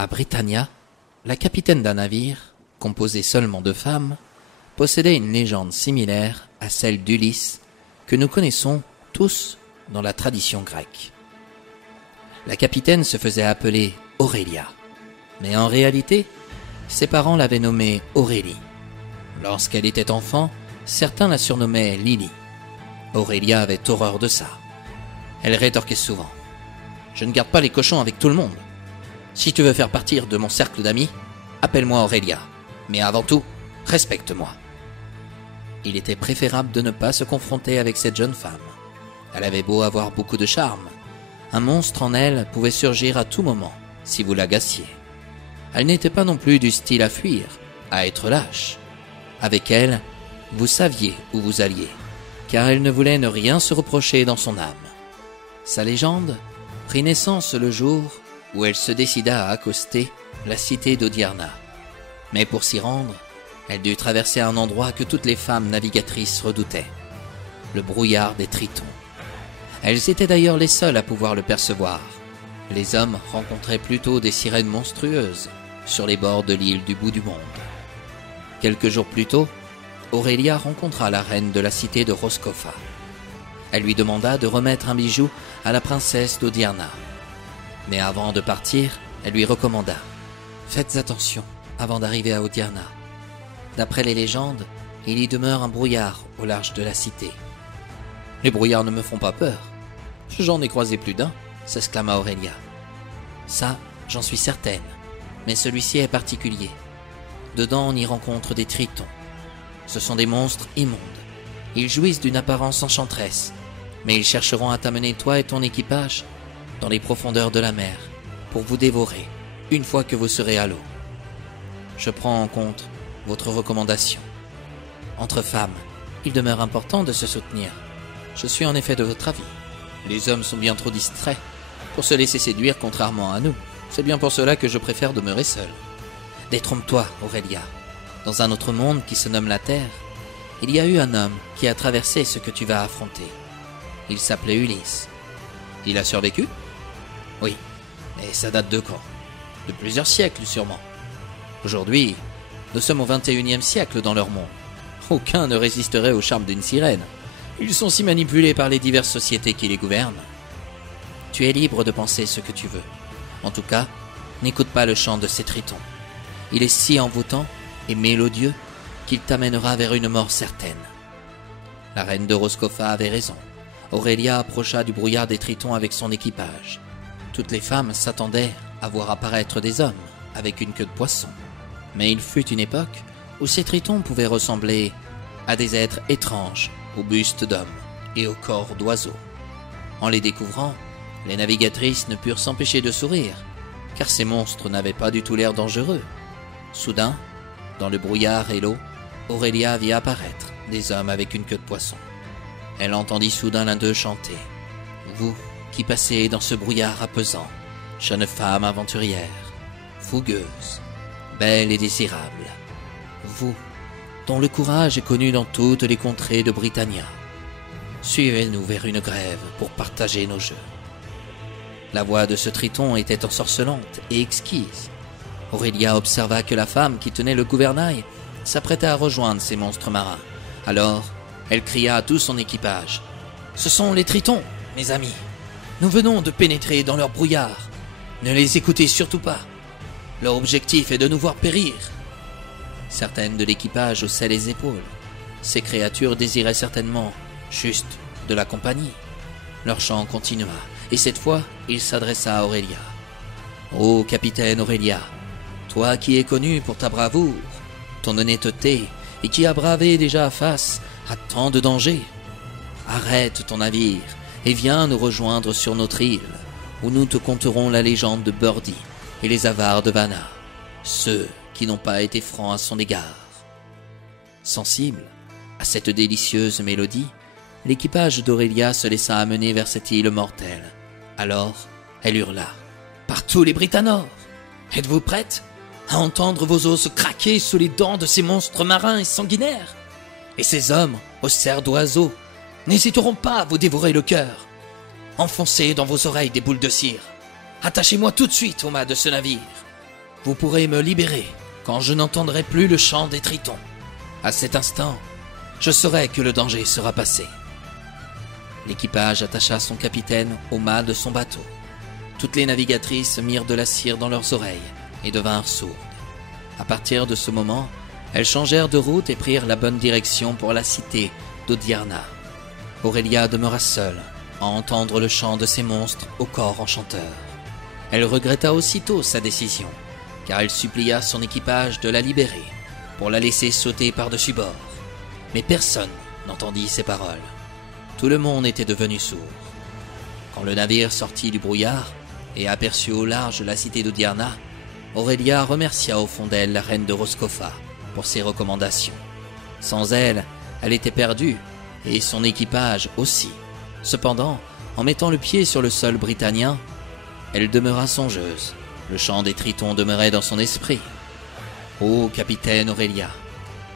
À Britannia, la capitaine d'un navire, composé seulement de femmes, possédait une légende similaire à celle d'Ulysse que nous connaissons tous dans la tradition grecque. La capitaine se faisait appeler Aurélia, mais en réalité, ses parents l'avaient nommée Aurélie. Lorsqu'elle était enfant, certains la surnommaient Lily. Aurélia avait horreur de ça. Elle rétorquait souvent: « Je ne garde pas les cochons avec tout le monde. Si tu veux faire partir de mon cercle d'amis, appelle-moi Aurélia. Mais avant tout, respecte-moi. » Il était préférable de ne pas se confronter avec cette jeune femme. Elle avait beau avoir beaucoup de charme, un monstre en elle pouvait surgir à tout moment si vous l'agaciez. Elle n'était pas non plus du style à fuir, à être lâche. Avec elle, vous saviez où vous alliez, car elle ne voulait ne rien se reprocher dans son âme. Sa légende prit naissance le jour où elle se décida à accoster la cité d'Odiarna. Mais pour s'y rendre, elle dut traverser un endroit que toutes les femmes navigatrices redoutaient, le brouillard des Tritons. Elles étaient d'ailleurs les seules à pouvoir le percevoir. Les hommes rencontraient plutôt des sirènes monstrueuses sur les bords de l'île du bout du monde. Quelques jours plus tôt, Aurélia rencontra la reine de la cité de Roscofa. Elle lui demanda de remettre un bijou à la princesse d'Odiarna. Mais avant de partir, elle lui recommanda: « Faites attention avant d'arriver à Odiarna. D'après les légendes, il y demeure un brouillard au large de la cité. » « Les brouillards ne me font pas peur. J'en ai croisé plus d'un, » s'exclama Aurélia. « Ça, j'en suis certaine, mais celui-ci est particulier. Dedans, on y rencontre des tritons. Ce sont des monstres immondes. Ils jouissent d'une apparence enchanteresse, mais ils chercheront à t'amener, toi et ton équipage, dans les profondeurs de la mer, pour vous dévorer, une fois que vous serez à l'eau. Je prends en compte votre recommandation. Entre femmes, il demeure important de se soutenir. Je suis en effet de votre avis. Les hommes sont bien trop distraits pour se laisser séduire contrairement à nous. C'est bien pour cela que je préfère demeurer seul. Détrompe-toi, Aurélia. Dans un autre monde qui se nomme la Terre, il y a eu un homme qui a traversé ce que tu vas affronter. Il s'appelait Ulysse. Il a survécu? Oui, mais ça date de quand? De plusieurs siècles sûrement. Aujourd'hui, nous sommes au 21e siècle dans leur monde. Aucun ne résisterait au charme d'une sirène. Ils sont si manipulés par les diverses sociétés qui les gouvernent. Tu es libre de penser ce que tu veux. En tout cas, n'écoute pas le chant de ces tritons. Il est si envoûtant et mélodieux qu'il t'amènera vers une mort certaine. La reine de Roscofa avait raison. Aurélia approcha du brouillard des tritons avec son équipage. Toutes les femmes s'attendaient à voir apparaître des hommes avec une queue de poisson. Mais il fut une époque où ces tritons pouvaient ressembler à des êtres étranges au buste d'homme et au corps d'oiseau. En les découvrant, les navigatrices ne purent s'empêcher de sourire, car ces monstres n'avaient pas du tout l'air dangereux. Soudain, dans le brouillard et l'eau, Aurélia vit apparaître des hommes avec une queue de poisson. Elle entendit soudain l'un d'eux chanter: « Vous qui passez dans ce brouillard apaisant, jeune femme aventurière, fougueuse, belle et désirable, vous dont le courage est connu dans toutes les contrées de Britannia, suivez-nous vers une grève pour partager nos jeux. » La voix de ce triton était ensorcelante et exquise. Aurélia observa que la femme qui tenait le gouvernail s'apprêtait à rejoindre ces monstres marins. Alors, elle cria à tout son équipage: « Ce sont les tritons, mes amis. Nous venons de pénétrer dans leur brouillard. Ne les écoutez surtout pas. Leur objectif est de nous voir périr. » Certaines de l'équipage haussaient les épaules. Ces créatures désiraient certainement juste de la compagnie. Leur chant continua, et cette fois, il s'adressa à Aurélia. « Ô capitaine Aurélia, toi qui es connue pour ta bravoure, ton honnêteté, et qui as bravé déjà face à tant de dangers, arrête ton navire et viens nous rejoindre sur notre île, où nous te conterons la légende de Birdie et les avares de Vanna, ceux qui n'ont pas été francs à son égard. » Sensible à cette délicieuse mélodie, l'équipage d'Aurélia se laissa amener vers cette île mortelle. Alors, elle hurla: « Par tous les Britanors, êtes-vous prêtes à entendre vos os craquer sous les dents de ces monstres marins et sanguinaires? Et ces hommes, aux serres d'oiseaux, n'hésiteront pas à vous dévorer le cœur. Enfoncez dans vos oreilles des boules de cire. Attachez-moi tout de suite au mât de ce navire. vous pourrez me libérer quand je n'entendrai plus le chant des tritons. À cet instant, je saurai que le danger sera passé. » L'équipage attacha son capitaine au mât de son bateau. Toutes les navigatrices mirent de la cire dans leurs oreilles et devinrent sourdes. À partir de ce moment, elles changèrent de route et prirent la bonne direction pour la cité d'Odiarna. Aurélia demeura seule à entendre le chant de ces monstres au corps enchanteur. Elle regretta aussitôt sa décision, car elle supplia son équipage de la libérer pour la laisser sauter par-dessus bord. Mais personne n'entendit ces paroles. Tout le monde était devenu sourd. Quand le navire sortit du brouillard et aperçut au large la cité d'Odiarna, Aurélia remercia au fond d'elle la reine de Roscofa pour ses recommandations. Sans elle, elle était perdue, et son équipage aussi. Cependant, en mettant le pied sur le sol britannicien, elle demeura songeuse. Le chant des tritons demeurait dans son esprit. « Ô capitaine Aurélia,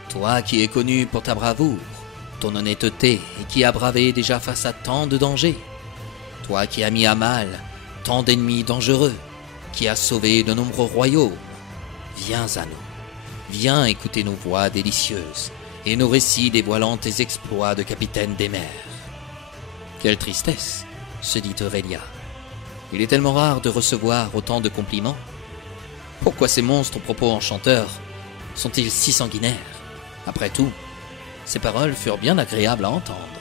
toi qui es connue pour ta bravoure, ton honnêteté et qui as bravé déjà face à tant de dangers, toi qui as mis à mal tant d'ennemis dangereux, qui as sauvé de nombreux royaumes, viens à nous, viens écouter nos voix délicieuses et nos récits dévoilant tes exploits de capitaine des mers. » Quelle tristesse, se dit Aurélia. Il est tellement rare de recevoir autant de compliments. Pourquoi ces monstres aux propos enchanteurs sont-ils si sanguinaires? Après tout, ces paroles furent bien agréables à entendre.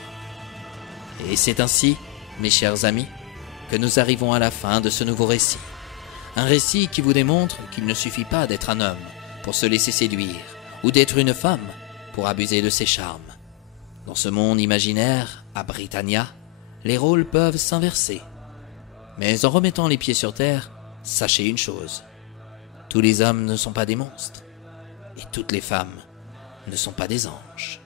Et c'est ainsi, mes chers amis, que nous arrivons à la fin de ce nouveau récit. Un récit qui vous démontre qu'il ne suffit pas d'être un homme pour se laisser séduire, ou d'être une femme pour abuser de ses charmes. Dans ce monde imaginaire, à Britannia, les rôles peuvent s'inverser. Mais en remettant les pieds sur terre, sachez une chose. Tous les hommes ne sont pas des monstres, et toutes les femmes ne sont pas des anges.